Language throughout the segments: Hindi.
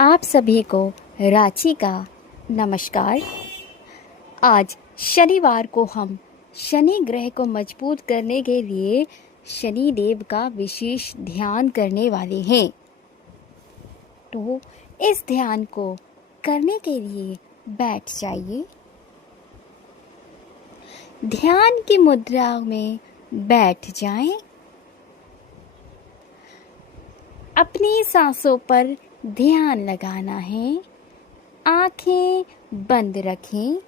आप सभी को रांची का नमस्कार। आज शनिवार को हम शनि ग्रह को मजबूत करने के लिए शनि देव का विशेष ध्यान करने वाले हैं। तो इस ध्यान को करने के लिए बैठ जाइए। ध्यान की मुद्रा में बैठ जाएं। अपनी सांसों पर ध्यान लगाना है। आंखें बंद रखें।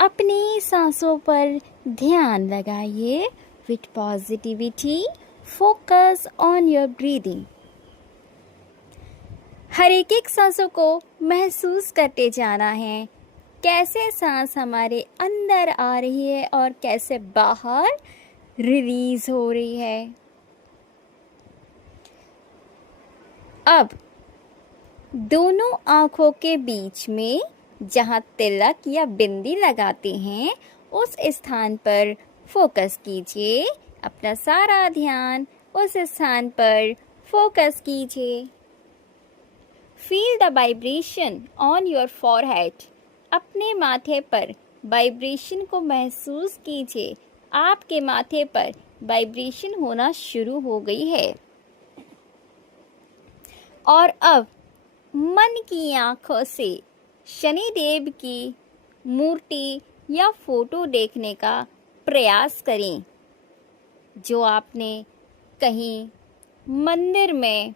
अपनी सांसों पर ध्यान लगाइए। With positivity focus on your breathing. हर एक सांसों को महसूस करते जाना है। कैसे सांस हमारे अंदर आ रही है और कैसे बाहर रिलीज हो रही है। अब दोनों आँखों के बीच में जहाँ तिलक या बिंदी लगाते हैं उस स्थान पर फोकस कीजिए। अपना सारा ध्यान उस स्थान पर फोकस कीजिए। Feel the vibration on your forehead. अपने माथे पर वाइब्रेशन को महसूस कीजिए। आपके माथे पर वाइब्रेशन होना शुरू हो गई है। और अब मन की आँखों से शनि देव की मूर्ति या फोटो देखने का प्रयास करें, जो आपने कहीं मंदिर में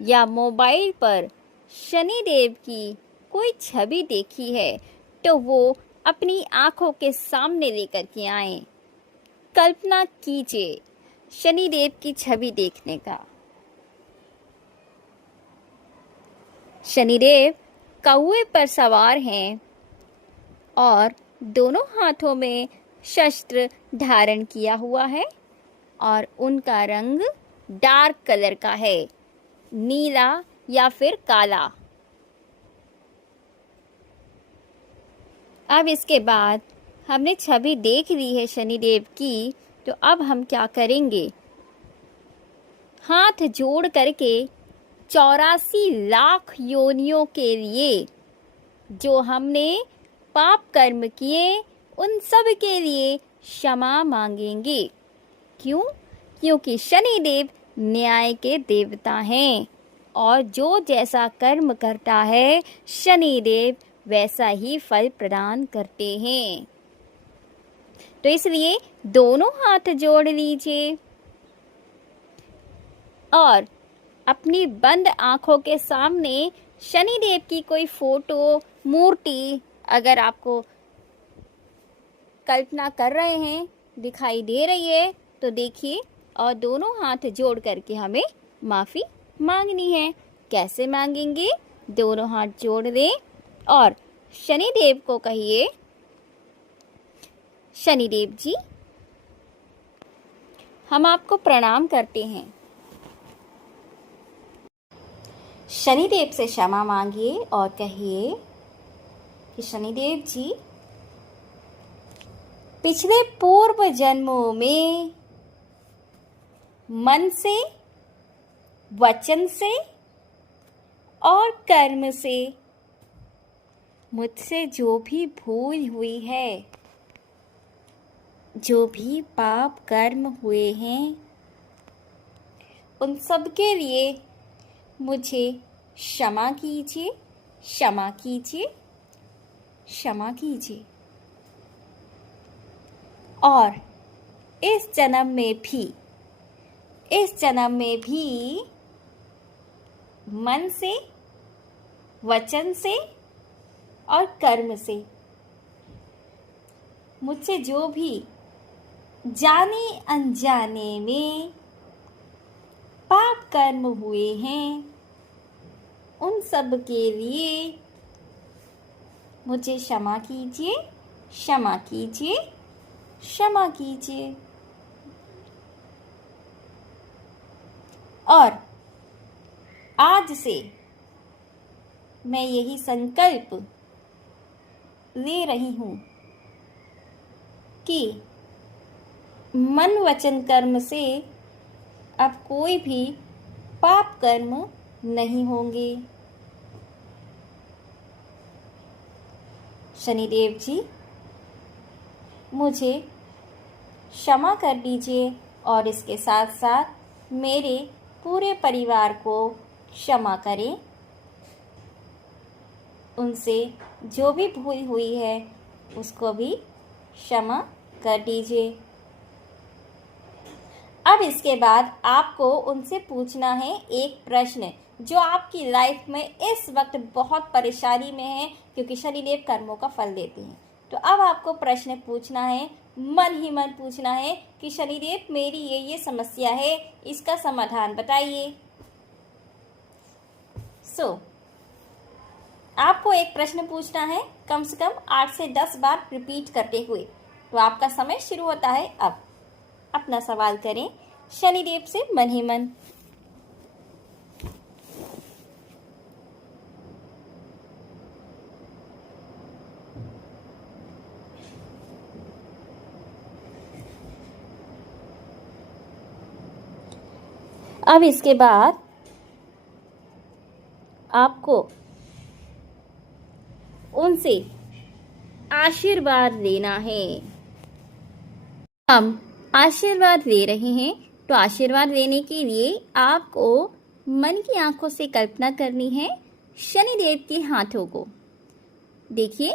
या मोबाइल पर शनि देव की कोई छवि देखी है तो वो अपनी आँखों के सामने लेकर के आएं। कल्पना कीजिए शनि देव की छवि देखने का। शनिदेव कौवे पर सवार हैं और दोनों हाथों में शस्त्र धारण किया हुआ है और उनका रंग डार्क कलर का है, नीला या फिर काला। अब इसके बाद हमने छवि देख ली है शनिदेव की, तो अब हम क्या करेंगे। हाथ जोड़ करके 84 लाख योनियों के लिए जो हमने पाप कर्म किए उन सब के लिए क्षमा मांगेंगे। क्यों? क्योंकि शनिदेव न्याय के देवता हैं और जो जैसा कर्म करता है शनिदेव वैसा ही फल प्रदान करते हैं। तो इसलिए दोनों हाथ जोड़ लीजिए और अपनी बंद आँखों के सामने शनिदेव की कोई फोटो, मूर्ति अगर आपको कल्पना कर रहे हैं, दिखाई दे रही है तो देखिए, और दोनों हाथ जोड़ करके हमें माफ़ी मांगनी है। कैसे मांगेंगे? दोनों हाथ जोड़ दें और शनिदेव को कहिए, शनिदेव जी हम आपको प्रणाम करते हैं। शनिदेव से क्षमा मांगिए और कहिए कि शनिदेव जी पिछले पूर्व जन्मों में मन से, वचन से और कर्म से मुझसे जो भी भूल हुई है, जो भी पाप कर्म हुए हैं, उन सब के लिए मुझे क्षमा कीजिए, क्षमा कीजिए, क्षमा कीजिए। और इस जन्म में भी मन से, वचन से और कर्म से मुझसे जो भी जाने अनजाने में पाप कर्म हुए हैं उन सब के लिए मुझे क्षमा कीजिए, क्षमा कीजिए, क्षमा कीजिए। और आज से मैं यही संकल्प ले रही हूँ कि मन, वचन, कर्म से अब कोई भी पाप कर्म नहीं होंगे। शनिदेव जी, मुझे क्षमा कर दीजिए और इसके साथ साथ मेरे पूरे परिवार को क्षमा करें। उनसे जो भी भूल हुई है उसको भी क्षमा कर दीजिए। अब इसके बाद आपको उनसे पूछना है एक प्रश्न जो आपकी लाइफ में इस वक्त बहुत परेशानी में है, क्योंकि शनिदेव कर्मों का फल देते हैं। तो अब आपको प्रश्न पूछना है, मन ही मन पूछना है कि शनिदेव मेरी ये समस्या है, इसका समाधान बताइए। आपको एक प्रश्न पूछना है कम से कम 8 से 10 बार रिपीट करते हुए। तो आपका समय शुरू होता है अब। अपना सवाल करें शनिदेव से मन ही मन। अब इसके बाद आपको उनसे आशीर्वाद लेना है। हम आशीर्वाद ले रहे हैं, तो आशीर्वाद लेने के लिए आपको मन की आंखों से कल्पना करनी है शनिदेव के हाथों को। देखिए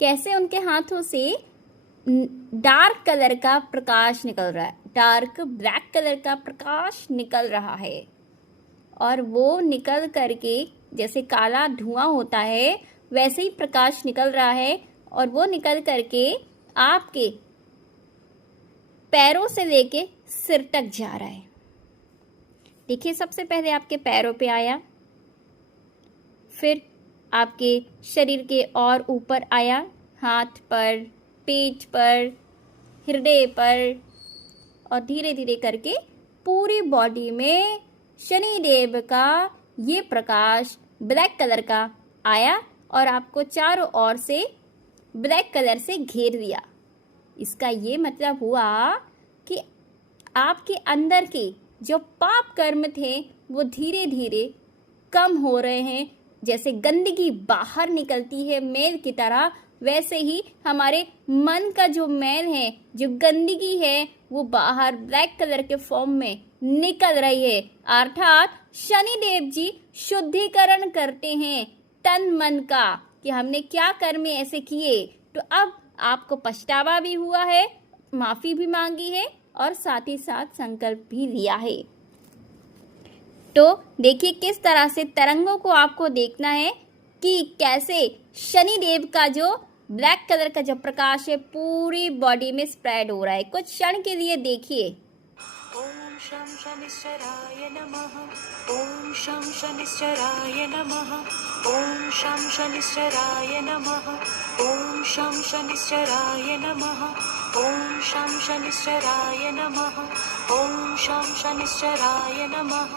कैसे उनके हाथों से डार्क कलर का प्रकाश निकल रहा है, डार्क ब्लैक कलर का प्रकाश निकल रहा है, और वो निकल करके जैसे काला धुआं होता है वैसे ही प्रकाश निकल रहा है, और वो निकल करके आपके पैरों से लेके सिर तक जा रहा है। देखिए सबसे पहले आपके पैरों पे आया, फिर आपके शरीर के और ऊपर आया, हाथ पर, पेट पर, हृदय पर, और धीरे धीरे करके पूरी बॉडी में शनिदेव का ये प्रकाश ब्लैक कलर का आया और आपको चारों ओर से ब्लैक कलर से घेर दिया। इसका ये मतलब हुआ कि आपके अंदर के जो पाप कर्म थे वो धीरे धीरे कम हो रहे हैं। जैसे गंदगी बाहर निकलती है मैल की तरह, वैसे ही हमारे मन का जो मैल है, जो गंदगी है, वो बाहर ब्लैक कलर के फॉर्म में निकल रही है। अर्थात शनिदेव जी शुद्धिकरण करते हैं तन मन का कि हमने क्या कर्म ऐसे किए। तो अब आपको पछतावा भी हुआ है, माफी भी मांगी है और साथ ही साथ संकल्प भी लिया है। तो देखिए किस तरह से तरंगों को आपको देखना है कि कैसे शनिदेव का जो ब्लैक कलर का जो प्रकाश है पूरी बॉडी में स्प्रेड हो रहा है। कुछ क्षण के लिए देखिए। ओम शं शनिश्चराय नमः। ओम शं शनिश्चराय नमः। ओम शं शनिश्चराय नमः। ओम शं शनिश्चराय नमः। ओम शं शनिश्चराय नमः। ओम शं शनिश्चराय नमः।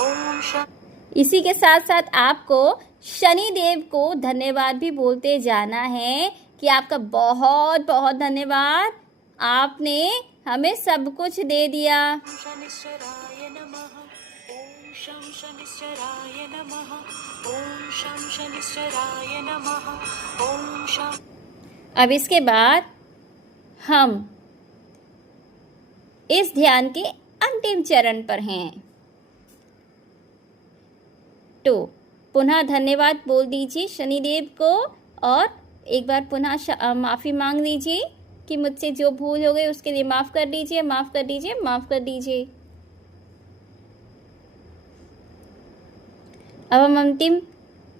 ओम शं। इसी के साथ साथ आपको शनिदेव को धन्यवाद भी बोलते जाना है कि आपका बहुत बहुत धन्यवाद, आपने हमें सब कुछ दे दिया। शनिश्चराय नमः। ओम शं शनिश्चराय नमः। ओम शं शनिश्चराय नमः। ओम शं। अब इसके बाद हम इस ध्यान के अंतिम चरण पर हैं। तो पुनः धन्यवाद बोल दीजिए शनिदेव को और एक बार पुनः माफ़ी मांग लीजिए कि मुझसे जो भूल हो गई उसके लिए माफ़ कर दीजिए, माफ़ कर दीजिए, माफ़ कर दीजिए। अब हम अंतिम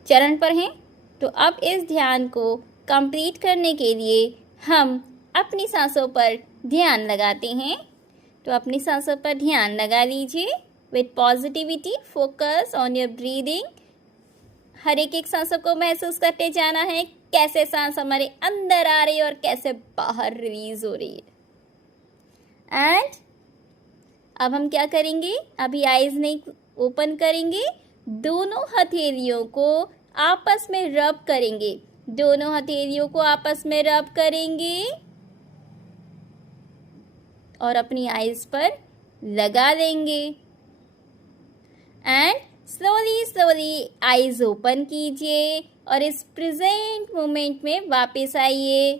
चरण पर हैं। तो अब इस ध्यान को कंप्लीट करने के लिए हम अपनी सांसों पर ध्यान लगाते हैं। तो अपनी सांसों पर ध्यान लगा लीजिए with positivity, focus on your breathing. हर एक सांसों को महसूस करते जाना है, कैसे सांस हमारे अंदर आ रही है और कैसे बाहर रिलीज हो रही है। एंड अब हम क्या करेंगे, अभी आईज नहीं ओपन करेंगे, दोनों हथेलियों को आपस में रब करेंगे, दोनों हथेलियों को आपस में रब करेंगे और अपनी आईज पर लगा लेंगे। And slowly slowly eyes open कीजिए और इस प्रेजेंट मोमेंट में वापस आइए।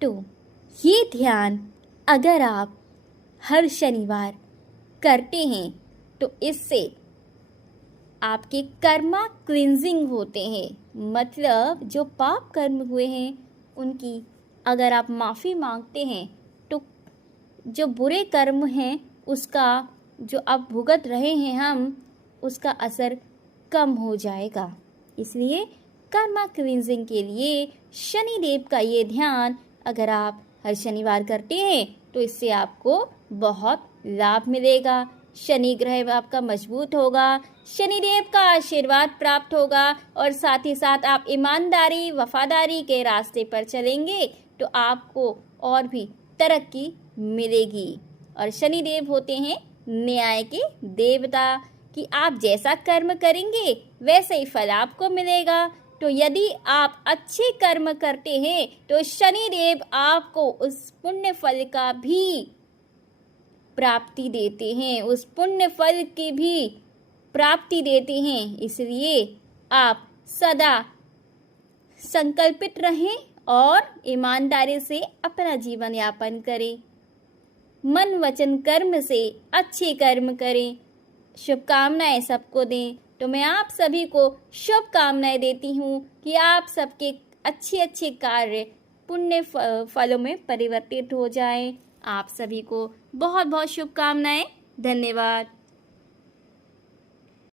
तो ये ध्यान अगर आप हर शनिवार करते हैं तो इससे आपके कर्मा क्लिंजिंग होते हैं, मतलब जो पाप कर्म हुए हैं उनकी अगर आप माफ़ी मांगते हैं तो जो बुरे कर्म हैं उसका जो आप भुगत रहे हैं हम उसका असर कम हो जाएगा। इसलिए कर्मा क्लिंजिंग के लिए शनिदेव का ये ध्यान अगर आप हर शनिवार करते हैं तो इससे आपको बहुत लाभ मिलेगा। शनि ग्रह आपका मजबूत होगा, शनिदेव का आशीर्वाद प्राप्त होगा और साथ ही साथ आप ईमानदारी वफादारी के रास्ते पर चलेंगे तो आपको और भी तरक्की मिलेगी। और शनिदेव होते हैं न्याय के देवता कि आप जैसा कर्म करेंगे वैसे ही फल आपको मिलेगा। तो यदि आप अच्छे कर्म करते हैं तो शनिदेव आपको उस पुण्य फल का भी प्राप्ति देते हैं, उस पुण्य फल की भी प्राप्ति देते हैं। इसलिए आप सदा संकल्पित रहें और ईमानदारी से अपना जीवन यापन करें, मन वचन कर्म से अच्छे कर्म करें। शुभकामनाएं सबको दें। तो मैं आप सभी को शुभकामनाएं देती हूँ कि आप सबके अच्छे अच्छे कार्य पुण्य फलों में परिवर्तित हो जाएं। आप सभी को बहुत बहुत शुभकामनाएं। धन्यवाद।